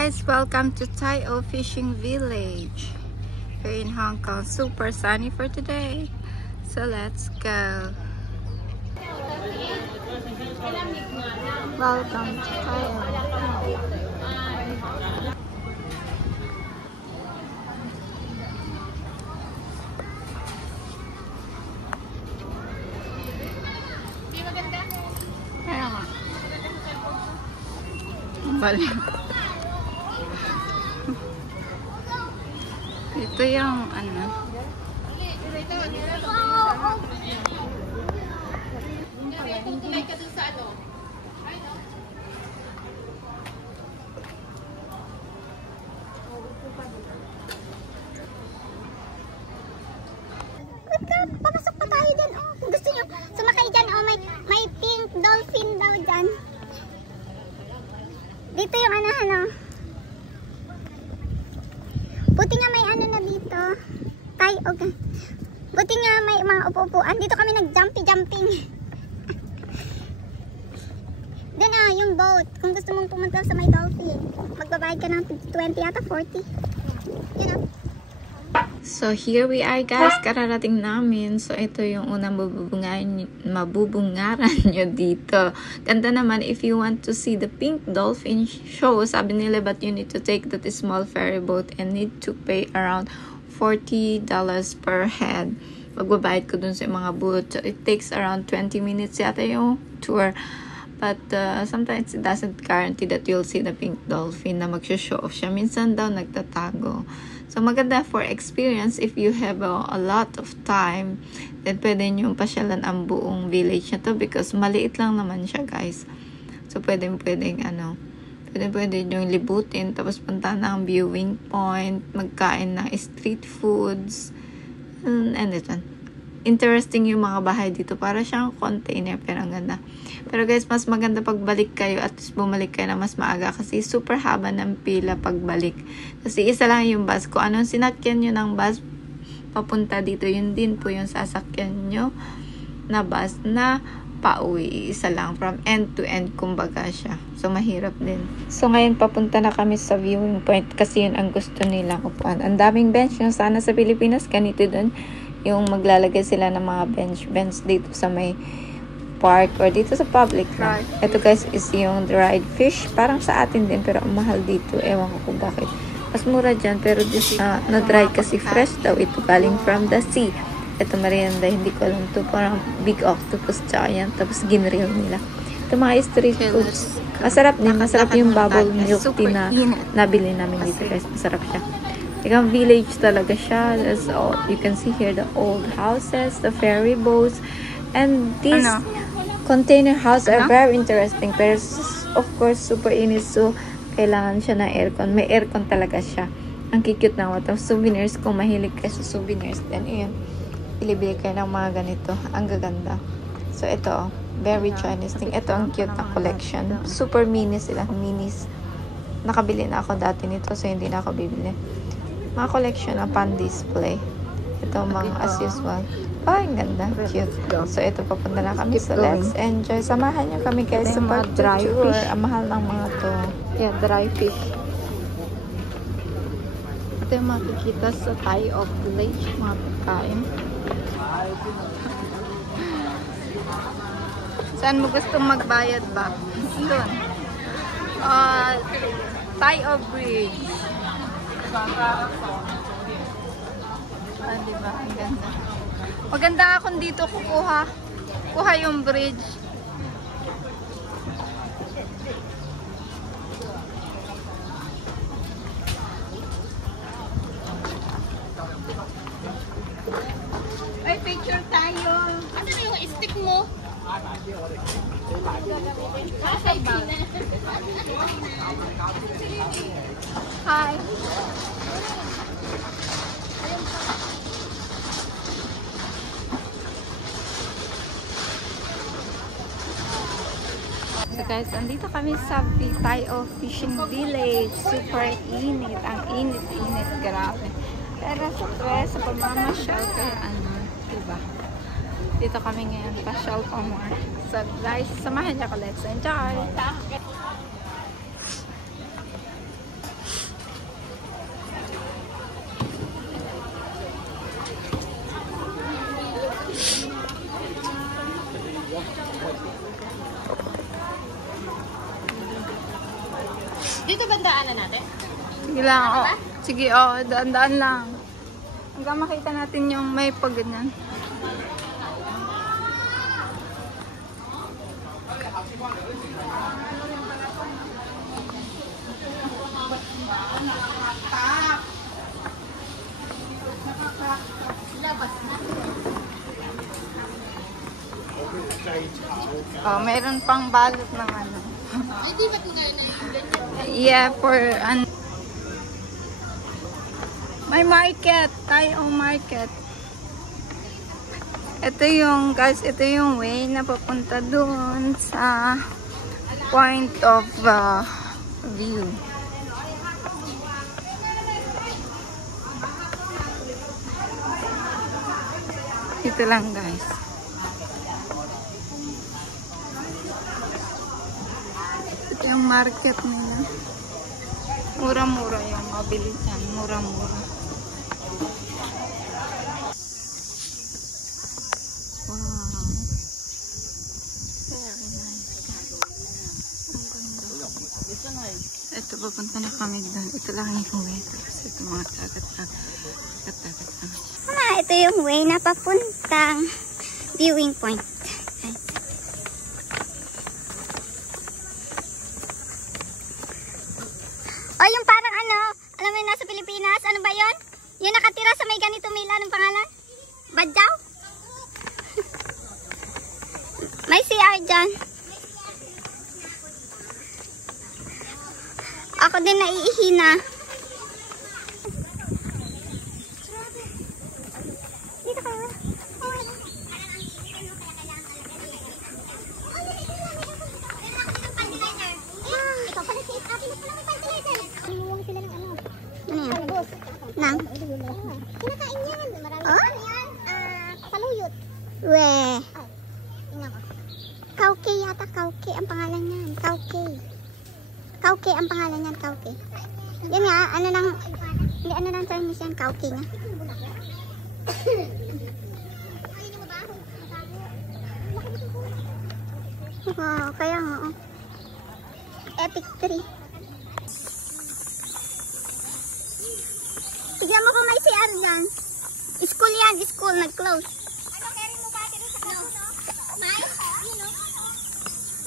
guys, welcome to Tai O Fishing Village here in Hong Kong. Super sunny for today, so let's go. Welcome to Tai O. Ito yung ano. Papasok pa tayo dyan. Oh, kung gusto nyo sumakay dyan, oh, may pink dolphin daw dyan. Dito yung ano. Buti nga may ano na dito. Okay. Buti nga may mga upo-upuan. Dito kami nag-jumping. Doon yung boat. Kung gusto mong pumunta sa may dolphin, magbabayad ka ng 20 yata 40. Yun So here we are guys, kararating namin. So ito yung unang mabubungaran nyo dito. Ganda naman if you want to see the pink dolphin show. Sabi nila but you need to take that small ferry boat and need to pay around $40 per head. Magbabayad ko dun sa mga boat. So it takes around 20 minutes yata yung tour. But sometimes it doesn't guarantee that you'll see the pink dolphin na mag-show off siya. Minsan daw nagtatago. So, maganda for experience if you have a lot of time. Then, pwede nyo pasyalan ang buong village na to because maliit lang naman siya, guys. So, pwede nyo libutin. Tapos, punta na ang viewing point. Magkain ng street foods. And ito. Interesting yung mga bahay dito. Para siyang container, pero ang ganda. Pero guys, mas maganda pagbalik kayo at bumalik kayo na mas maaga kasi super haba ng pila pagbalik. Kasi isa lang yung bus. Kung anong sinakyan nyo ng bus papunta dito, yun din po yung sasakyan nyo na bus na pauwi. Isa lang from end to end, kumbaga siya. So, mahirap din. So, ngayon papunta na kami sa viewing point kasi yun ang gusto nilang upuan. Ang daming bench yung sana sa Pilipinas, ganito dun. Yung maglalagay sila ng mga bench dito sa may park or dito sa public na. Ito guys is yung dried fish. Parang sa atin din pero ang mahal dito. Ewan ko kung bakit. Mas mura dyan pero na-dried kasi fresh daw. Ito galing from the sea. Ito merienda. Hindi ko alam to. Parang big octopus tsaka yan. Tapos ginreel nila. Ito mga street foods. Masarap din. Masarap yung bubble milk tea na nabili namin dito guys. Masarap siya. Ikang village talaga siya. So, you can see here the old houses, the ferry boats, and these container houses are very interesting. Pero, of course, super init. So, kailangan siya ng aircon. May aircon talaga siya. Ang cute na mga souvenirs. Kung mahilig kayo sa souvenirs, then yun. Ilibili kayo ng mga ganito. Ang gaganda. So, ito, very Chinese thing. Ito, ang cute na collection. Super mini sila. Minis. Nakabili na ako dati nito, so hindi na ako bibili. Mga collection na pan-display. Ito mga as usual. Ang ganda. Cute. So, ito papunta na kami. So, let's enjoy. Samahan nyo kami guys sa dry fish. Ang mahal ng mga to. Yeah, dry fish. Ito yung makikita sa Tai O Village. Mga pagkain. Saan mo gustong magbayad ba? Doon. Tai O Bridge. Diba? Ang ganda. Maganda akong dito kuha yung bridge. Ay, picture tayo. Ano na yung stick mo? Hi. So guys, andito kami sa Tai O Fishing Village. Super init. Ang init-init. Grabe. Pero sa pagmamasyal kaya diba? Dito kami ngayon, pasyal for more. So guys, samahan niyo ko, let's enjoy! Dito ba daanan natin? Sige lang, oh. Sige, oh, daan-daan lang. Hanggang makita natin yung may pagganyan. Oh, meron pang balot ng ano. Ay, di ba tingnan na yung ganyan? Yeah, for may market, tayo market. Ito yung, guys, ito yung way na papunta doon sa point of view. Ito lang, guys. Ito yung market nila. Mura-mura yung mabili dyan. Mura-mura. Wow. Very nice. Ang ganda. Ito, papunta na kami doon. Ito lang yung way. Tapos ito mga tagat-tagat lang. Ito yung way na papuntang viewing point. O, yung parang ano, alam mo yung nasa Pilipinas, ano ba yon? Yung nakatira sa may ganito mila, anong pangalan? Badyaw? May CR dyan. Ako din naiihina. Dito kayo. Ikaw pala si Ate, mas pala may fertilizer. Lumuwang sila ng ano? Ano yan? Nang? Kinakain yan. Marami yan. Saluyot. Weh. Tingnan ko. Kauke yata. Kauke ang pangalan niyan. Kauke. Kauke ang pangalan niyan. Kauke. Yan nga. Ano nang... Hindi ano nang Chinese yan. Kauke nga. Wow. Kaya nga. Oh. Epic tree. Tignan mo kung may CR dyan. School yan, school, nag-close. Ano, carry mo ba ito sa close, no? May?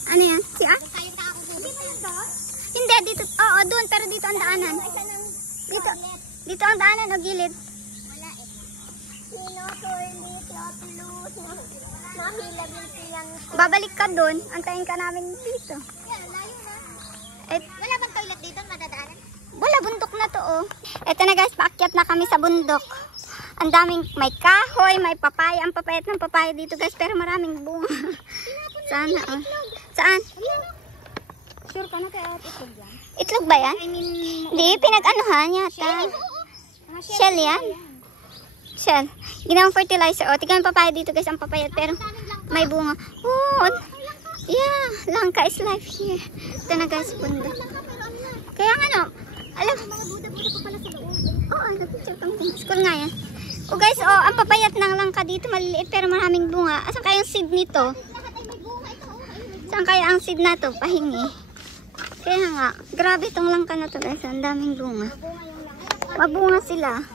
Ano yan? CR? Hindi, dito. Oo, doon, pero dito ang daanan. Dito. Dito ang daanan o gilid? Wala eh. Babalik ka doon. Antayin ka namin dito. Wala bang toilet dito? Madadaanan? Wala, bundok na to oh. Ito na guys, paakyat na kami sa bundok. Ang daming, may kahoy, may papaya. Ang papayat ng papaya dito guys, pero maraming bunga. Sana oh. Saan? Sure ka na kaya itlog yan? Itlog ba yan? Hindi, pinag-anuhan yata. Shell yan? Shell. Ginawang fertilizer. O, tignan ang papaya dito guys, ang papayat pero may bunga. Oh, yeah, langka is life here. Ito na guys, bundok. Kaya nga no, alam, oo, nag-picture kami din. School nga yan. O guys, oh, ang papayat ng langka dito, maliliit pero maraming bunga. Asan kaya yung seed nito? Saan kaya ang seed na to? Pahingi. Kaya nga, grabe itong langka na to guys, ang daming bunga. Mabunga sila.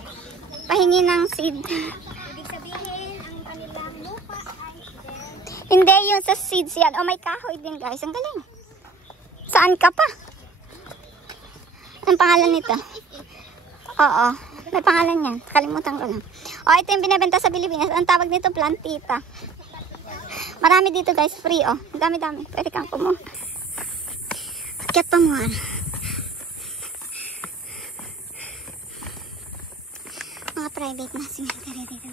Pahingi ng seed. Ibig sabihin, ang kanilang lupa ay hindi, yun sa seeds yan. O, may kahoy din guys, ang galing. Saan ka pa? Anong pangalan nito? Oo, may pangalan yan. Kalimutan ko lang. O, ito yung binibenta sa Pilipinas. Ang tawag nito, plantita. Marami dito guys, free oh. Dami-dami. Pwede kang kumuha. Akyat pa mo. Mga private na cemetery dito.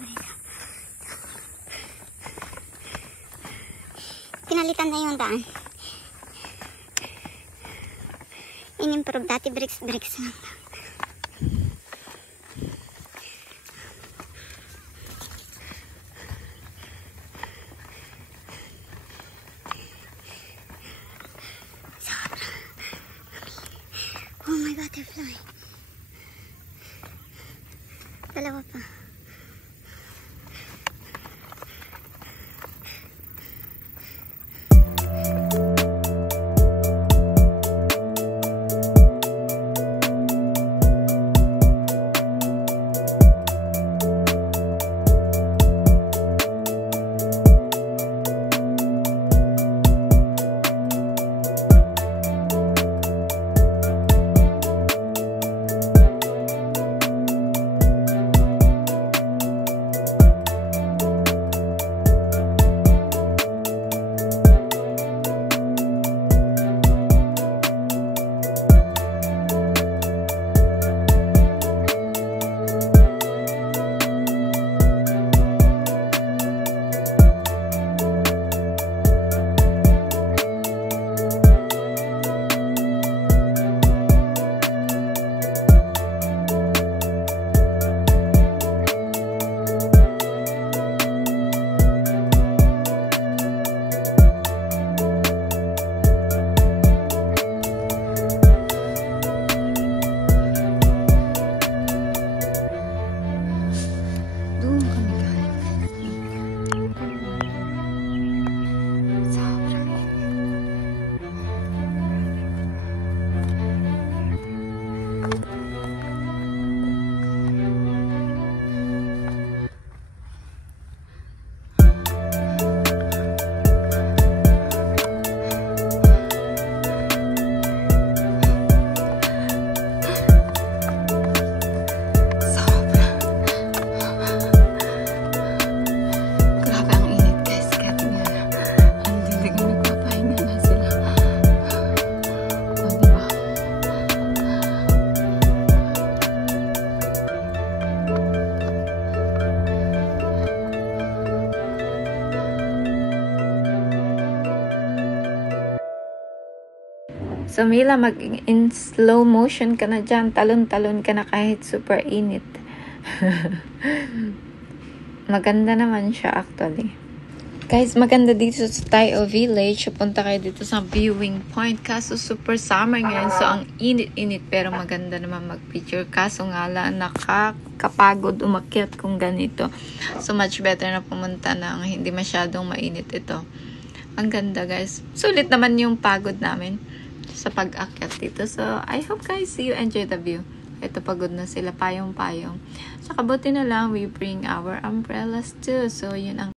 Pinalitan na yung daan. In-improve dati bricks lang. Oh my butterfly. Dalawa pa. So, Mila, in slow motion ka na dyan. Talon-talon ka na kahit super init. Maganda naman siya actually. Guys, maganda dito sa Tayo Village. Punta kayo dito sa viewing point. Kaso super summer ngayon. So, ang init-init. Pero maganda naman mag-picture. Kaso nga lang, nakakapagod umakyat kung ganito. So, much better na pumunta ng hindi masyadong mainit ito. Ang ganda, guys. Sulit naman yung pagod namin sa pag-akyat dito. So, I hope guys you enjoy the view. Ito, pagod na sila. Payong-payong. So, kabuti na lang, we bring our umbrellas too. So, yun ang